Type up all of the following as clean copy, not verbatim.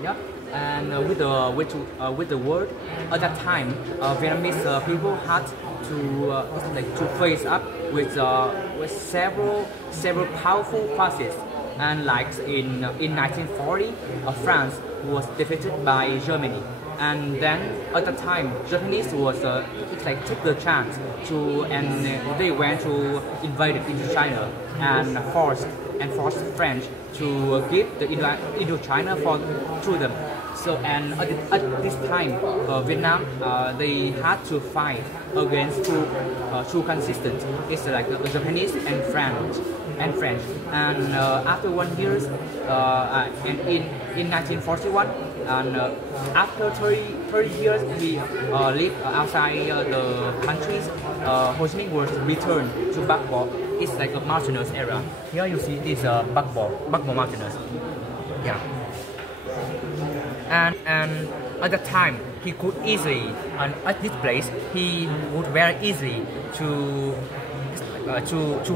Yeah, and with the word at that time, Vietnamese people had to like to face up with several powerful forces, and like in 1940, France was defeated by Germany, and then at the time Japanese was it's like took the chance to and they went to invade into China and forced French to give the Indochina for to them. So and at this time, Vietnam they had to fight against two consistent. It's like the Japanese and French. And after 1 year, and in 1941, and after 30 years we live outside the countries, Ho Chi Minh was returned to Bắc Bộ. It's like a mountainous area. Here you see this Bắc Bộ mountainous. Yeah. And at that time he could easily, and at this place he would very easily to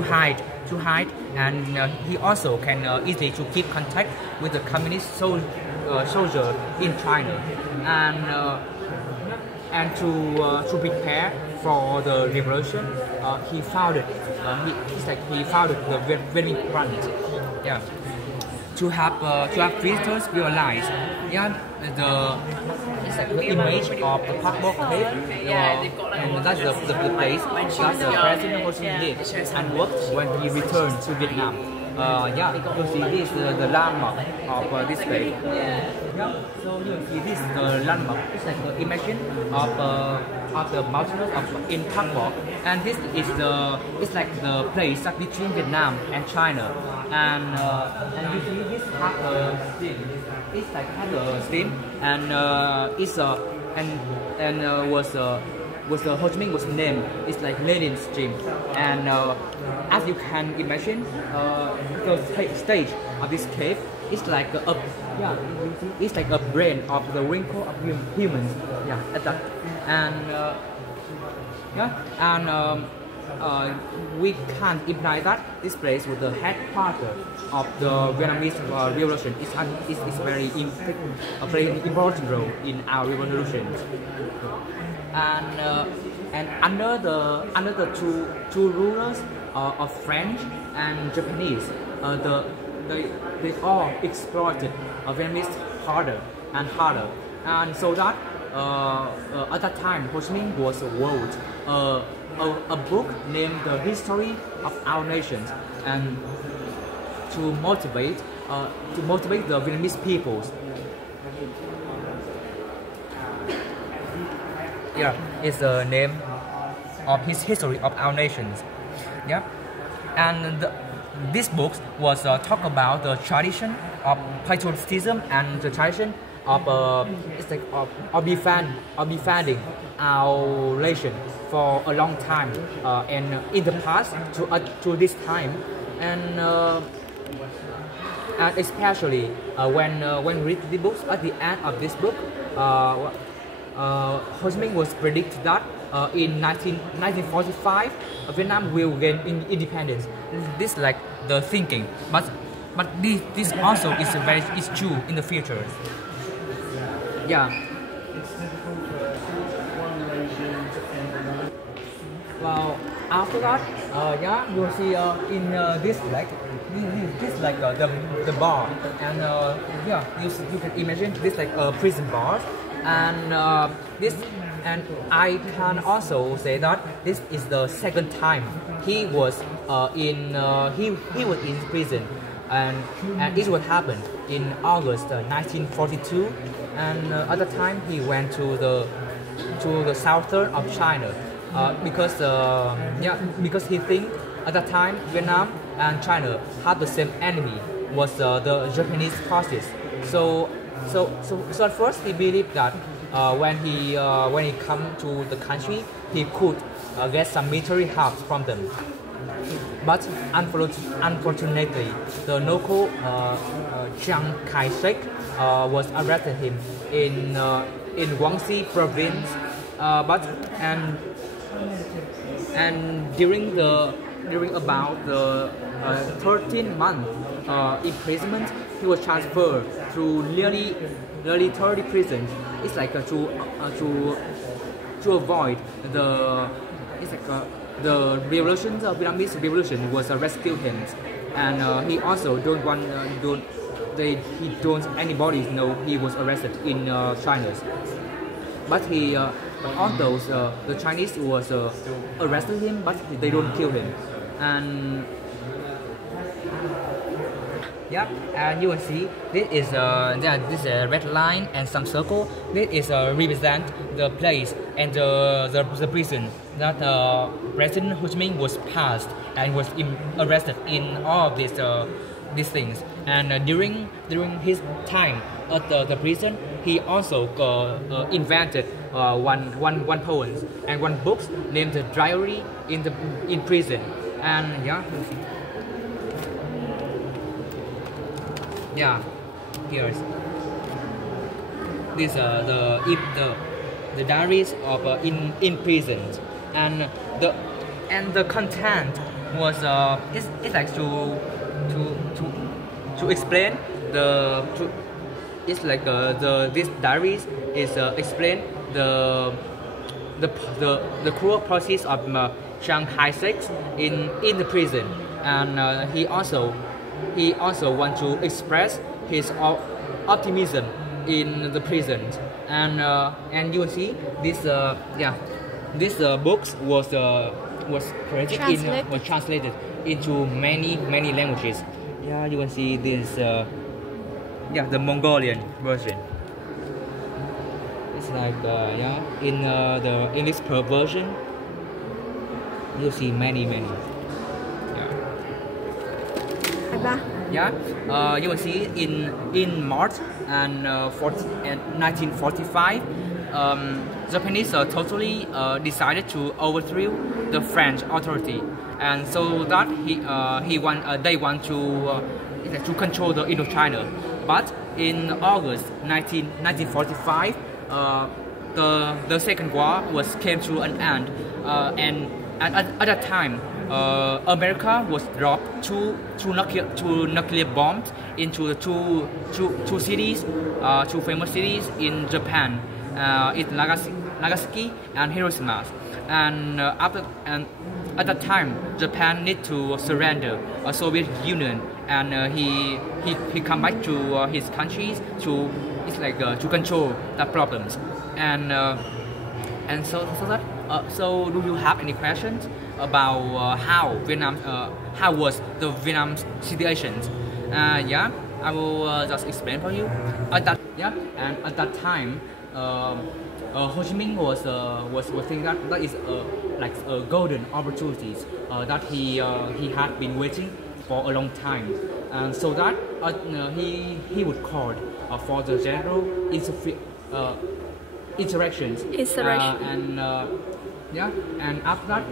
hide, and he also can easily to keep contact with the communist soldier in China, and to prepare for the revolution, he founded the Vietnamese Front. Yeah. To have visitors realize, yeah, it's like the image of the Pak Bo Cave, and that's the place that the President Ho Chi Minh lived and worked when he returned to Vietnam. Yeah, you see this the landmark of this place. Yeah, so you see this the landmark. It's like the imagine of the mountains in Pak Bo, and this is it's like the place that between Vietnam and China, and you see this have a steam. It's like had a steam, and it's was Ho Chi Minh was named. It's like Lenin's stream, and as you can imagine, the stage of this cave is like it's like a brain of the wrinkle of humans. Yeah, at that, and we can imply that this place was the headquarters of the Vietnamese revolution. It's very play an important role in our revolution. And under the two rulers of French and Japanese, they all exploited Vietnamese harder and harder, and so that at that time Ho Chi Minh was wrote a book named The History of Our Nations, and to motivate the Vietnamese peoples. Yeah, it's the name of his History of Our Nations. Yeah, and this book was talk about the tradition of patriotism and the tradition of it's like of defending our nation for a long time, and in the past to this time, and especially when read the books at the end of this book, Ho Chi Minh was predicted that in 1945 Vietnam will gain independence. This like the thinking, but this also is true in the future. Yeah. Well, after that, yeah, you will see in this like the bar, and yeah, you can imagine this like a prison bar, and this, and I can also say that this is the second time he was he was in prison, and it would happen in August 1942, and at the time he went to the southern of China, because because he think at that time Vietnam and China had the same enemy, was the Japanese forces. So at first he believed that when he come to the country he could get some military help from them. But unfortunately, the local Chiang Kai-shek was arrested him in Guangxi province. And during about the 13 month imprisonment, he was transferred to nearly 30 prisons. It's like to avoid the the revolution, the Vietnamese revolution was rescue him, and he also don't want he don't anybody know he was arrested in China, but he although the Chinese was arrested him, but they don't kill him, and yeah, and you will see this is this is a red line and some circle. This is represent the place and the prison that President Ho Chi Minh was passed and was arrested in all of these things. And during his time at the prison, he also invented one poem and one book named "The Diary in Prison." And yeah. Yeah, here's these are the diaries of in prisons, and the content was it's like to explain it's like this diaries is explain the cruel process of Chiang Kai-shek in the prison, and he also wants to express his optimism in the prison, and you will see this this books was created was translated into many languages. Yeah, you will see this the Mongolian version. It's like in the English per version you see many. Yeah, you will see in March and 1945, Japanese totally decided to overthrow the French authority, and so that they want to control the Indochina. But in August 1945, the Second War came to an end, and at that time. America was dropped two nuclear bombs into the two cities, two famous cities in Japan, it's Nagasaki and Hiroshima, and at that time Japan need to surrender a Soviet Union, and he come back to his countries to to control the problems, and so do you have any questions about how Vietnam how was the Vietnam situation? Yeah, I will just explain for you. And at that time, Ho Chi Minh was thinking that is like a golden opportunities that he had been waiting for a long time, and so that he would call for the general interactions. And after that,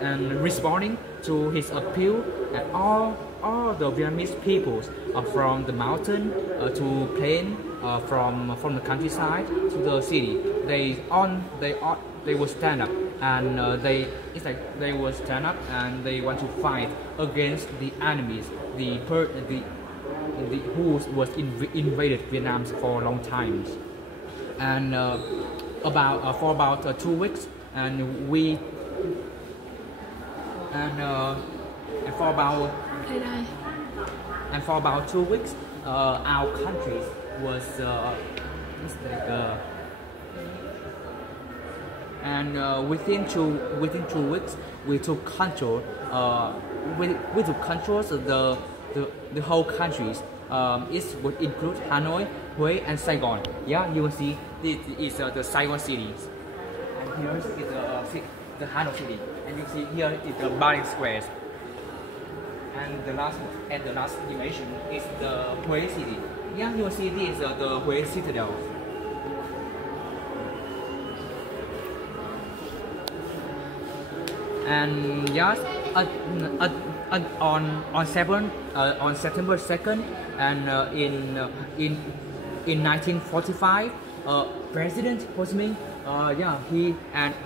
and responding to his appeal, and all the Vietnamese peoples from the mountain to plain, from the countryside to the city, they will stand up, and they will stand up and they want to fight against the enemies, who was invaded Vietnam for a long time, and for about 2 weeks, and for about 2 weeks, our country was within two weeks we took control. We took control of the whole countries. It would include Hanoi, Hue, and Saigon. Yeah, you will see this is the Saigon cities, and here is the Hanoi city, and you see here is the Bali squares, and the last dimension is the Hue city. Yeah, you will see this the Hue citadel. And yes, on September 2nd, and in 1945, President Ho Chi Minh,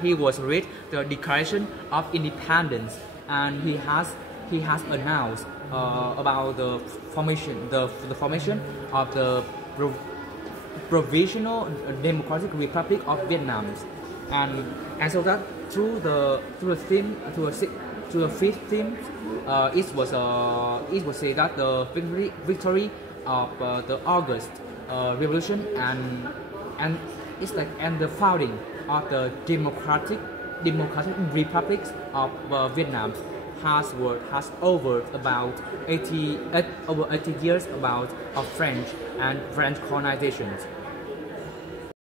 he was read the Declaration of Independence, and he has announced about the formation of the Provisional Democratic Republic of Vietnam, and so that through the theme to the fifth theme, it was said that the victory of the August Revolution and it's like and the founding of the Democratic Republic of Vietnam has over about 80 years about of French colonizations.